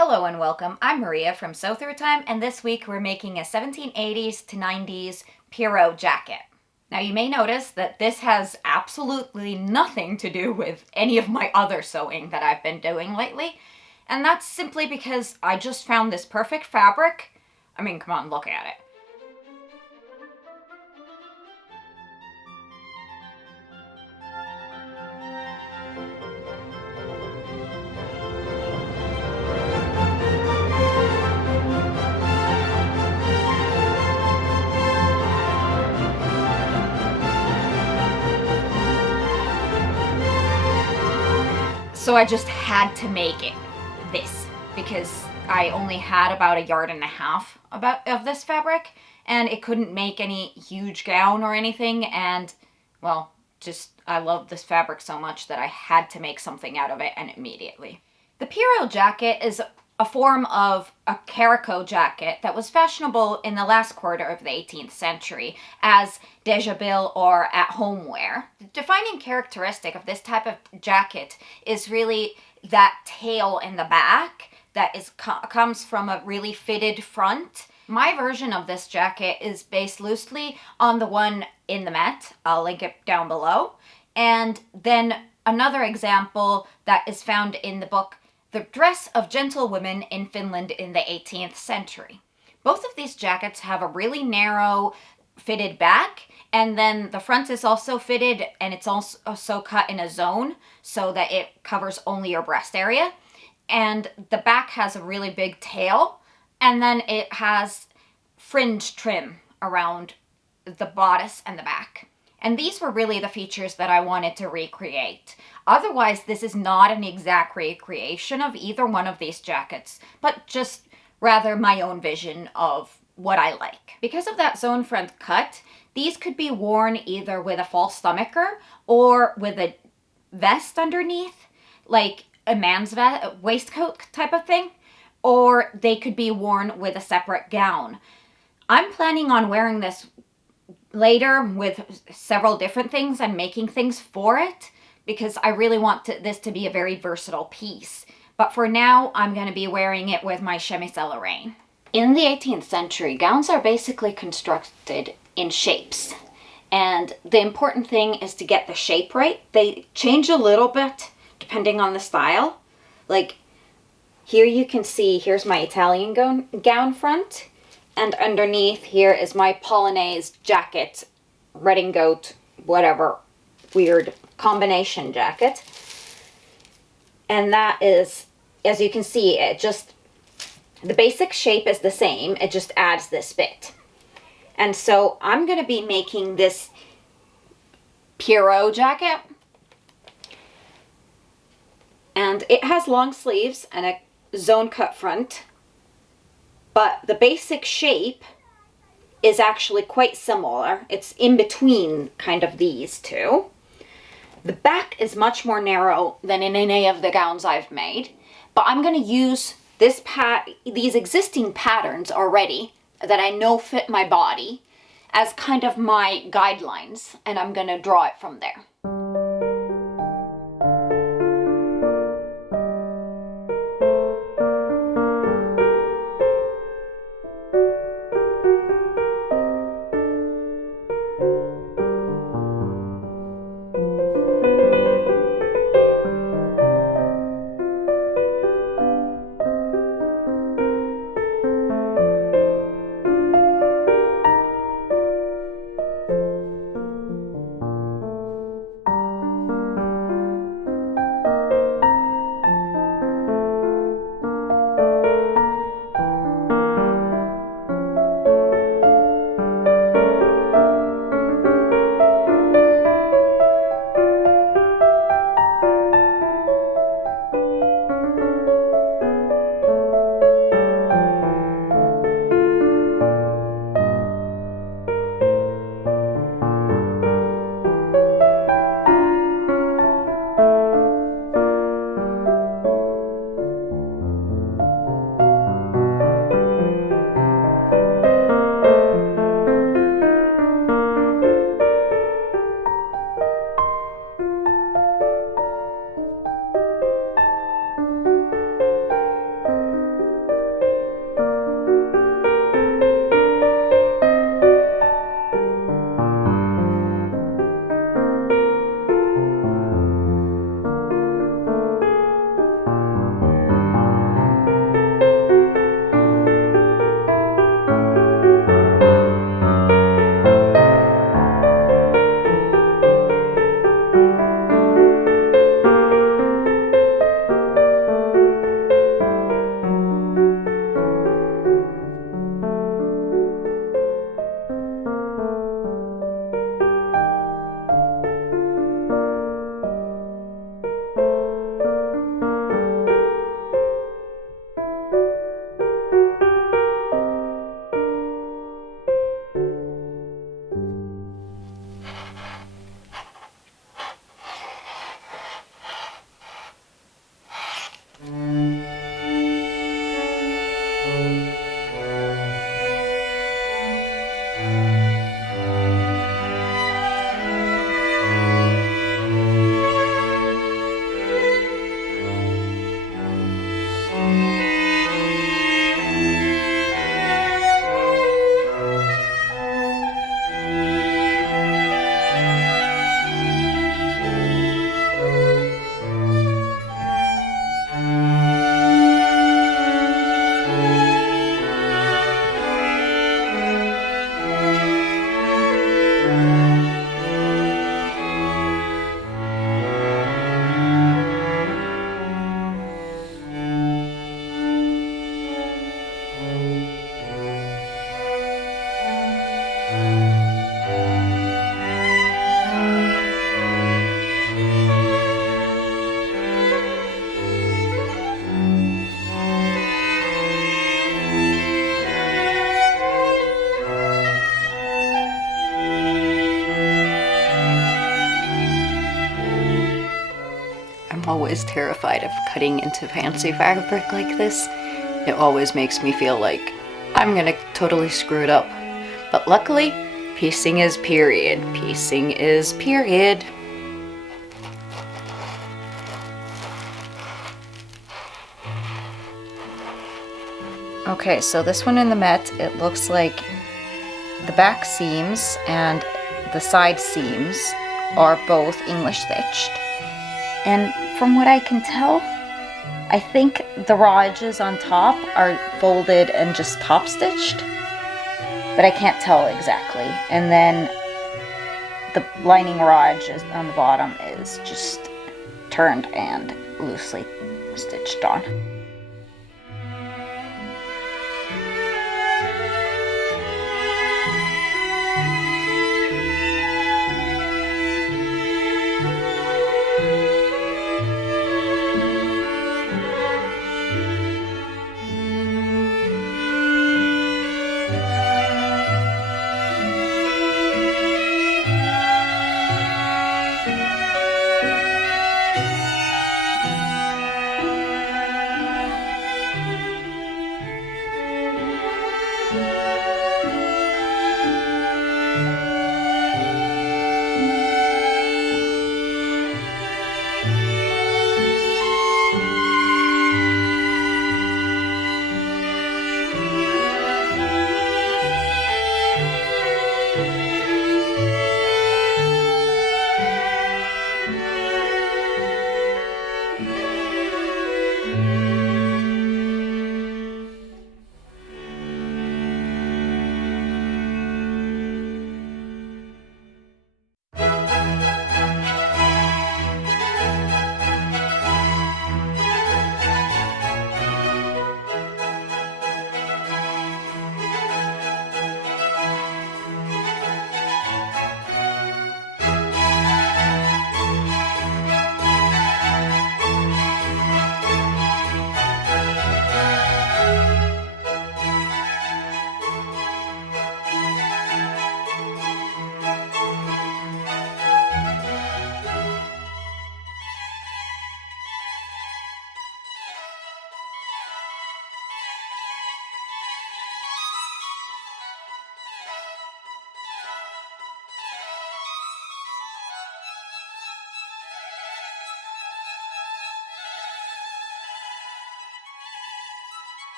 Hello and welcome. I'm Maria from Sew Through Time, and this week we're making a 1780s to 90s pierrot jacket. Now you may notice that this has absolutely nothing to do with any of my other sewing that I've been doing lately, and that's simply because I just found this perfect fabric. I mean, come on, look at it. So I just had to make this because I only had about 1.5 yards of this fabric, and it couldn't make any huge gown or anything, and well, I love this fabric so much that I had to make something out of it, and immediately. The pierrot jacket is a form of a caraco jacket that was fashionable in the last quarter of the 18th century as déshabille or at-home wear. The defining characteristic of this type of jacket is really that tail in the back that comes from a really fitted front. My version of this jacket is based loosely on the one in the Met. I'll link it down below. And then another example that is found in the book The Dress of Genltewomen in Finland in the 18th century. Both of these jackets have a really narrow fitted back, and then the front is also fitted, and it's also cut in a zone so that it covers only your breast area. And the back has a really big tail, and then it has fringe trim around the bodice and the back. And these were really the features that I wanted to recreate. Otherwise, this is not an exact recreation of either one of these jackets, but just rather my own vision of what I like. Because of that zone front cut, these could be worn either with a false stomacher or with a vest underneath, like a man's waistcoat type of thing, or they could be worn with a separate gown. I'm planning on wearing this later with several different things and making things for it because I really want this to be a very versatile piece. But for now, I'm going to be wearing it with my chemise à la reine. In the 18th century, gowns are basically constructed in shapes. And the important thing is to get the shape right. They change a little bit depending on the style. Like here you can see, here's my Italian gown front. And underneath here is my Polonaise jacket, redingote, whatever weird combination jacket. And that is, as you can see, the basic shape is the same, it just adds this bit. And so I'm going to be making this pierrot jacket. And it has long sleeves and a zone cut front. But the basic shape is actually quite similar. It's in between kind of these two. The back is much more narrow than in any of the gowns I've made. But I'm going to use these existing patterns already that I know fit my body as kind of my guidelines. And I'm going to draw it from there. always terrified of cutting into fancy fabric like this. It always makes me feel like I'm gonna totally screw it up. But luckily, piecing is period. Piecing is period. Okay, so this one in the Met, it looks like the back seams and the side seams are both English stitched. And from what I can tell, I think the raw edges on top are folded and just top stitched, but I can't tell exactly. And then the lining raw edges on the bottom is just turned and loosely stitched on.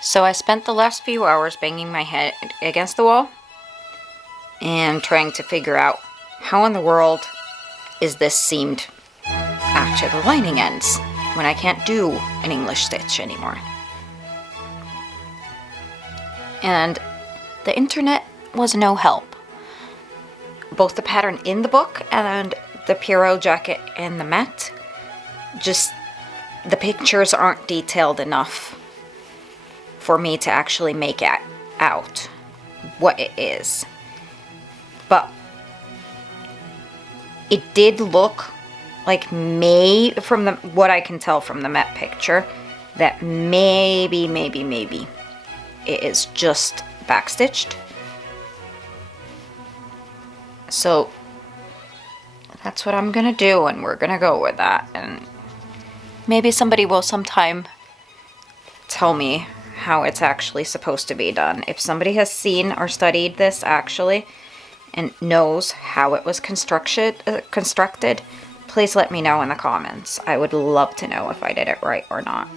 So I spent the last few hours banging my head against the wall and trying to figure out how in the world is this seamed after the lining ends when I can't do an English stitch anymore. And the internet was no help. Both the pattern in the book and the pierrot jacket and the Met, just the pictures aren't detailed enough for me to actually make it out what it is. But it did look like from what I can tell from the Met picture, that maybe it is just backstitched. So that's what I'm gonna do, and we're gonna go with that. And maybe somebody will sometime tell me how it's actually supposed to be done. If somebody has seen or studied this actually and knows how it was constructed, please let me know in the comments. I would love to know if I did it right or not.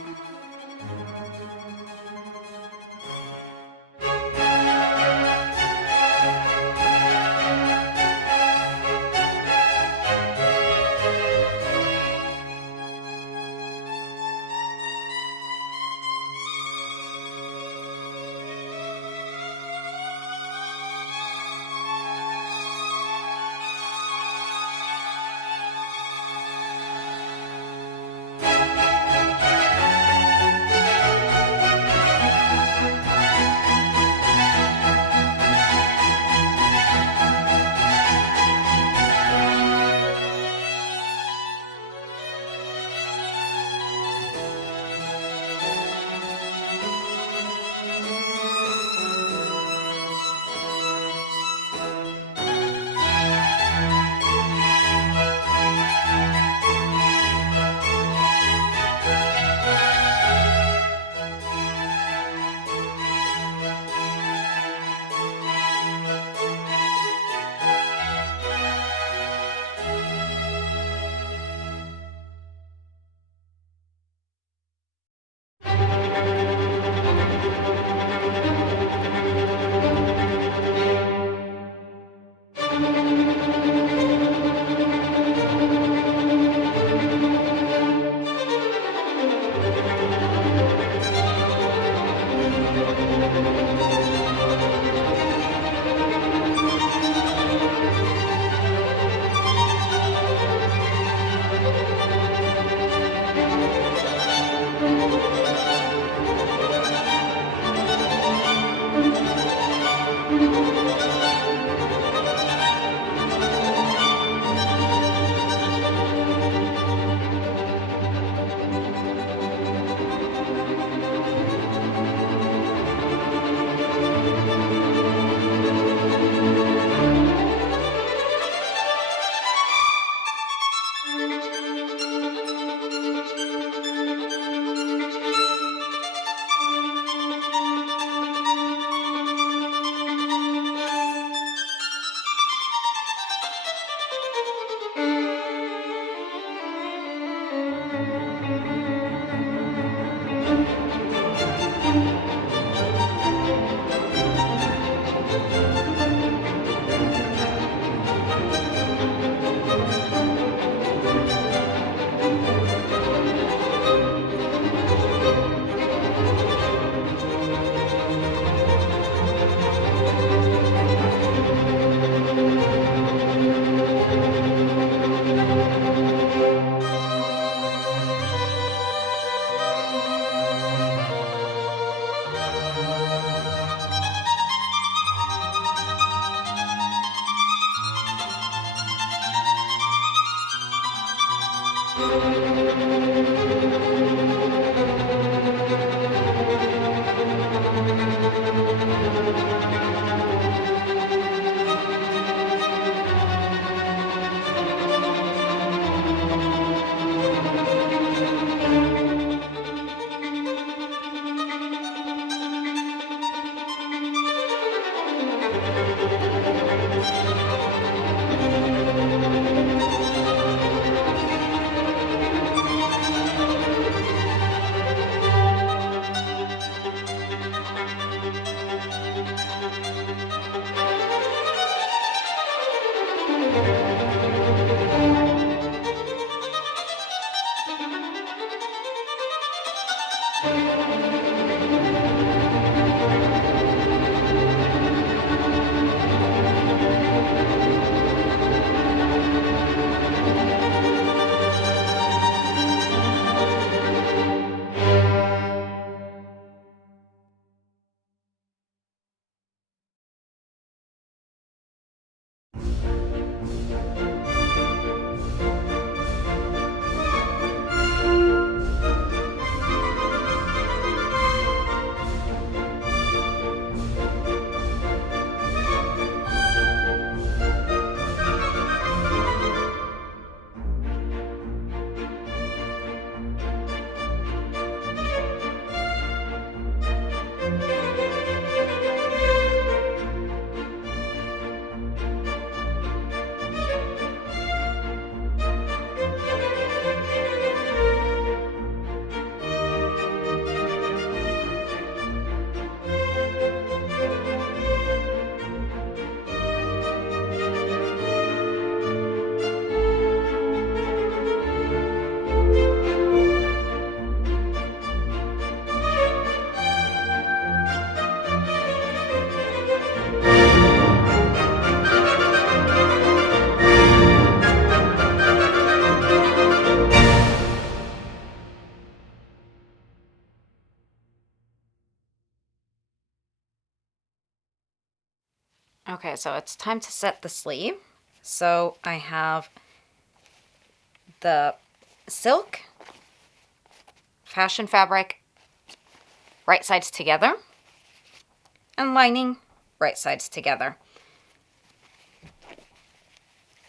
Okay, so it's time to set the sleeve. So I have the silk, fashion fabric, right sides together, and lining, right sides together.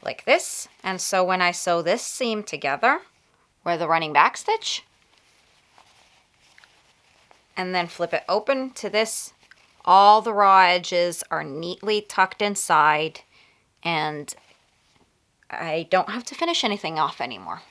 Like this. And so when I sew this seam together, where the running back stitch, and then flip it open to this, all the raw edges are neatly tucked inside, and I don't have to finish anything off anymore.